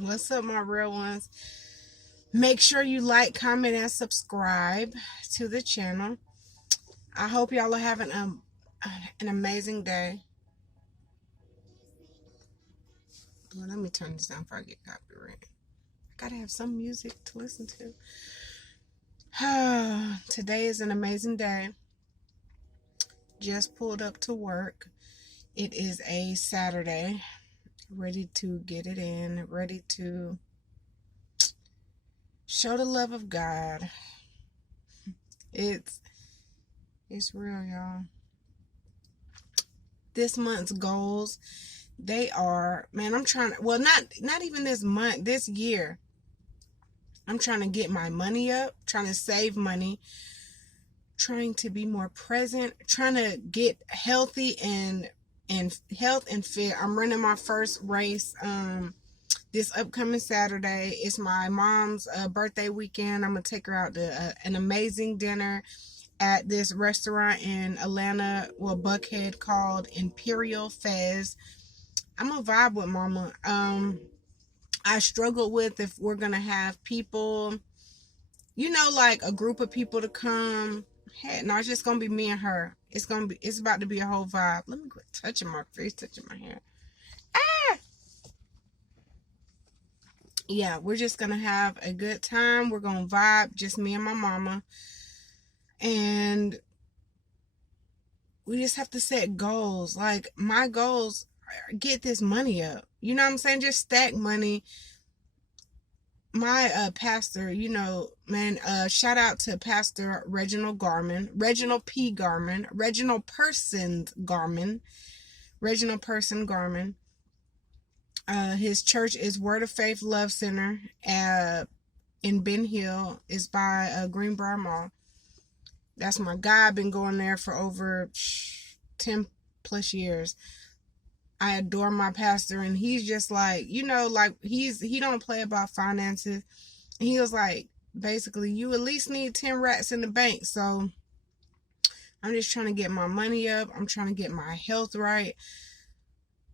What's up, my real ones? Make sure you like, comment, and subscribe to the channel. I hope y'all are having an amazing day. Well, let me turn this down before I get copyright. I gotta have some music to listen to. Today is an amazing day. Just pulled up to work. It is a Saturday. Ready to get it in. Ready to show the love of God. It's real, y'all. This month's goals, they are, man, I'm trying to, well, not even this month, this year. I'm trying to get my money up, trying to save money, trying to be more present, trying to get healthy and health and fit. I'm running my first race this upcoming Saturday. It's my mom's birthday weekend. I'm gonna take her out to an amazing dinner at this restaurant in Atlanta, Buckhead, called Imperial Fez. I'm gonna vibe with mama. I struggled with if we're gonna have people, like a group of people to come. Hey, no, it's just gonna be me and her. It's about to be a whole vibe. Let me quit touching my face, touching my hair. Yeah, we're just gonna have a good time. We're gonna vibe, just me and my mama. And we just have to set goals. Like, my goals are get this money up. You know what I'm saying? Just stack money. My pastor, shout out to Pastor Reginald Garman, Reginald Person Garman. His church is Word of Faith Love Center in Ben Hill. It's by Greenbrier Mall. That's my guy. I've been going there for over 10 plus years. I adore my pastor, and he's just like, he don't play about finances. And he was like, basically, you at least need 10 rats in the bank. So I'm just trying to get my money up. I'm trying to get my health right.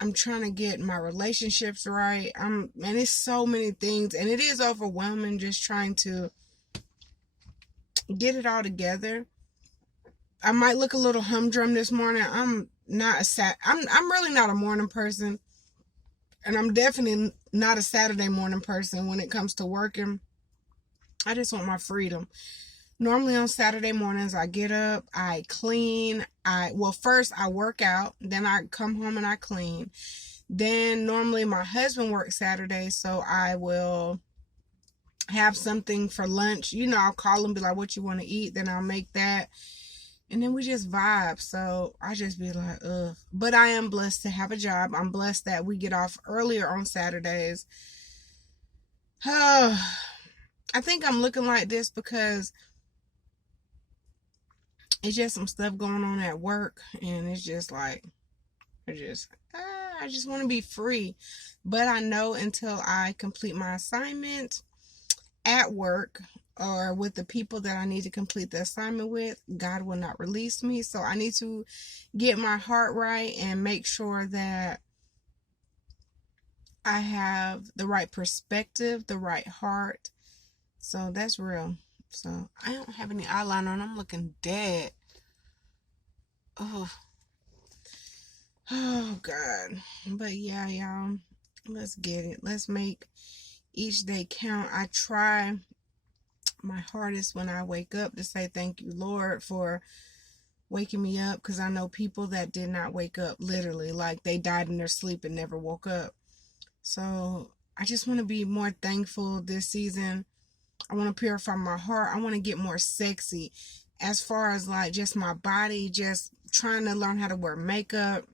I'm trying to get my relationships right. And it's so many things, and it is overwhelming just trying to get it all together. I might look a little humdrum this morning. I'm really not a morning person, and I'm definitely not a Saturday morning person when it comes to working. I just want my freedom. Normally on Saturday mornings, I get up, I clean. First I work out, then I come home and I clean. Then normally my husband works Saturday, so I will have something for lunch. I'll call him, be like, what you want to eat? Then I'll make that. And then we just vibe. So I just be like, ugh. But I am blessed to have a job. I'm blessed that we get off earlier on Saturdays. I think I'm looking like this because it's just some stuff going on at work. And it's just like, I just want to be free. But I know until I complete my assignment at work, or with the people that I need to complete the assignment with, God will not release me. So I need to get my heart right and make sure that I have the right perspective, the right heart. So that's real. So I don't have any eyeliner on. I'm looking dead. Oh God. But yeah, y'all, let's get it. Let's make each day count. I try my hardest when I wake up to say thank you, Lord, for waking me up, because I know people that did not wake up, literally, like they died in their sleep and never woke up. So I just want to be more thankful this season. I want to purify my heart. I want to get more sexy as far as like just my body, just trying to learn how to wear makeup,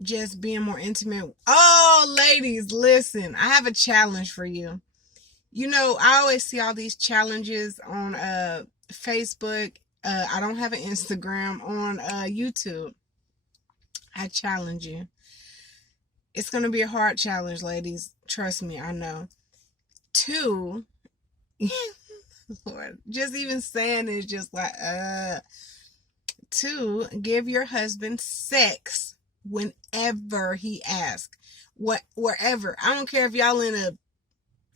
just being more intimate. Oh, ladies, listen, I have a challenge for you. I always see all these challenges on Facebook. I don't have an Instagram. On YouTube. I challenge you. It's going to be a hard challenge, ladies. Trust me, I know. 2, Lord, just even saying it is just like, 2, give your husband sex whenever he asks. wherever. I don't care if y'all in a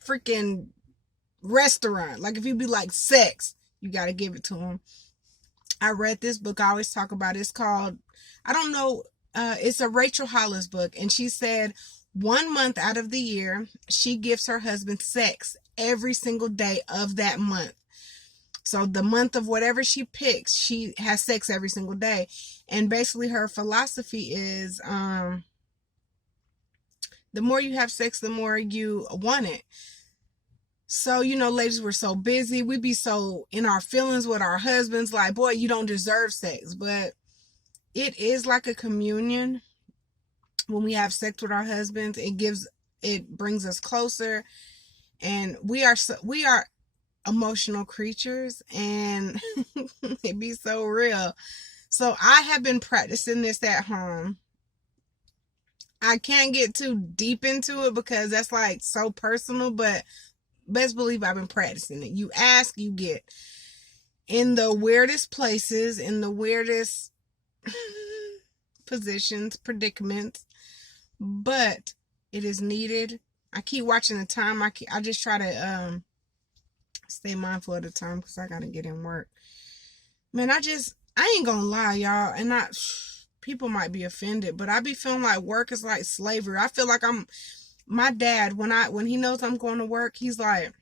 freaking restaurant. Like, if you be like sex, you got to give it to him. I read this book. I always talk about it. It's called, I don't know, it's a Rachel Hollis book. And she said 1 month out of the year, she gives her husband sex every single day of that month. So the month of whatever she picks, she has sex every single day. And basically her philosophy is, the more you have sex, the more you want it. So, you know, ladies, we're so busy. We be so in our feelings with our husbands, like, boy, you don't deserve sex. But it is like a communion. When we have sex with our husbands, it brings us closer. And we are emotional creatures, and it be so real. So I have been practicing this at home. I can't get too deep into it because that's like so personal, but best believe I've been practicing it. You ask, you get. In the weirdest places, in the weirdest positions, predicaments, but it is needed. I keep watching the time. I just try to stay mindful of the time because I gotta get in work. Man, I ain't gonna lie, y'all, and people might be offended, but I be feeling like work is like slavery. I feel like my dad, when he knows I'm going to work, he's like,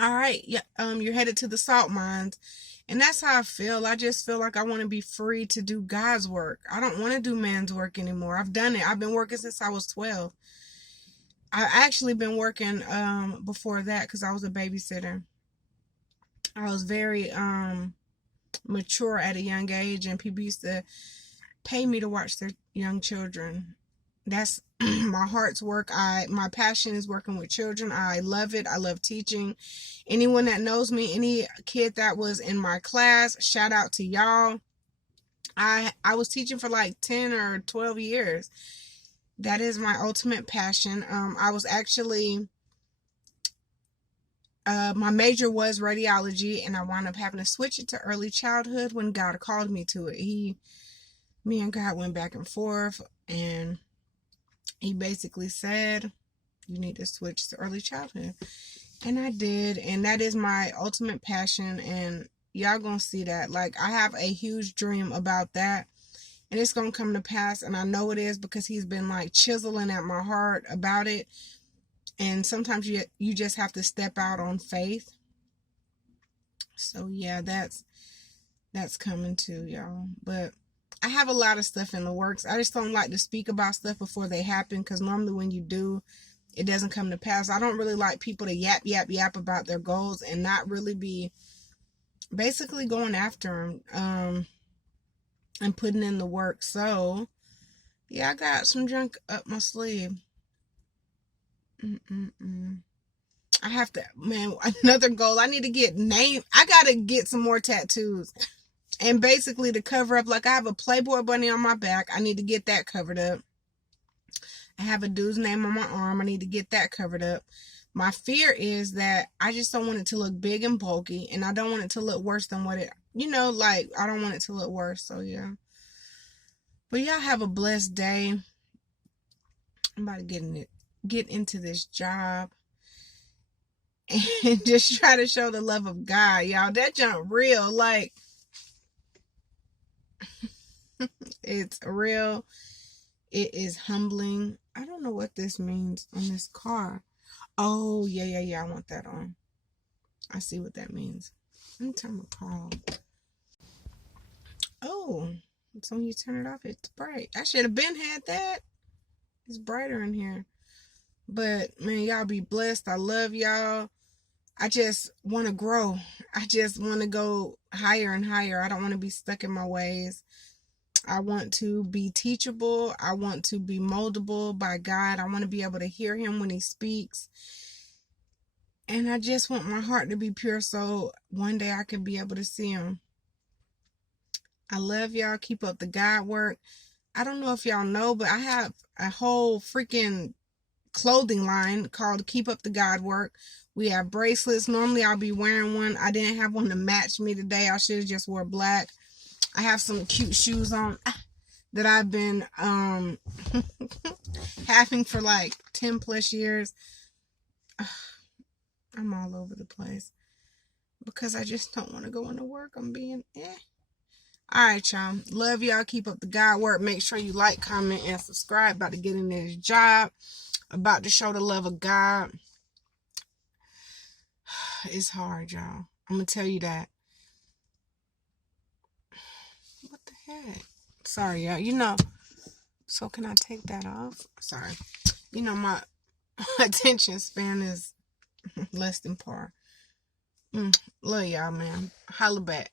all right, yeah, you're headed to the salt mines. And that's how I feel. I just feel like I want to be free to do God's work. I don't want to do man's work anymore. I've done it. I've been working since I was 12. I actually been working before that because I was a babysitter. I was very mature at a young age, and people used to pay me to watch their young children. That's my heart's work. My passion is working with children. I love it. I love teaching. Anyone that knows me, any kid that was in my class, shout out to y'all. I was teaching for like 10 or 12 years. That is my ultimate passion. I was actually, my major was radiology, and I wound up having to switch it to early childhood when God called me to it. Me and God went back and forth, and he basically said, you need to switch to early childhood. And I did. And that is my ultimate passion. And y'all gonna see that. Like, I have a huge dream about that. And it's gonna come to pass. And I know it is because he's been like chiseling at my heart about it. And sometimes you just have to step out on faith. So yeah, that's coming too, y'all. But I have a lot of stuff in the works. I just don't like to speak about stuff before they happen, because normally when you do, it doesn't come to pass. I don't really like people to yap about their goals and not really be basically going after them and putting in the work. So yeah, I got some junk up my sleeve. I have to, man, another goal. I need to get I gotta get some more tattoos. And basically to cover up, like I have a Playboy bunny on my back. I need to get that covered up. I have a dude's name on my arm. I need to get that covered up. My fear is that I just don't want it to look big and bulky. And I don't want it to look worse than what it, like, I don't want it to look worse. So yeah. But y'all have a blessed day. I'm about to get into this job. And just try to show the love of God, y'all. That junk real. Like, it's real. It is humbling. I don't know what this means on this car. Oh, yeah. I want that on. I see what that means. Let me turn my car off. Oh, it's when you turn it off, it's bright. I should have been had that. It's brighter in here. But, man, y'all be blessed. I love y'all. I just want to grow. I just want to go higher and higher. I don't want to be stuck in my ways. I want to be teachable. I want to be moldable by God. I want to be able to hear him when he speaks. And I just want my heart to be pure so one day I can be able to see him. I love y'all. Keep up the God work. I don't know if y'all know, but I have a whole freaking clothing line called Keep Up the God Work. We have bracelets. Normally I'll be wearing one. I didn't have one to match me today. I should have just wore black. I have some cute shoes on. that I've been having for like 10 plus years. I'm all over the place because I just don't want to go into work. I'm being All right, y'all. Love y'all. Keep up the God work. Make sure you like, comment, and subscribe. About to get in this job. About to show the love of God. It's hard, y'all. I'm going to tell you that. What the heck? Sorry, y'all. You know, so can I take that off? Sorry. You know, my attention span is less than par. Love y'all, man. Holla back.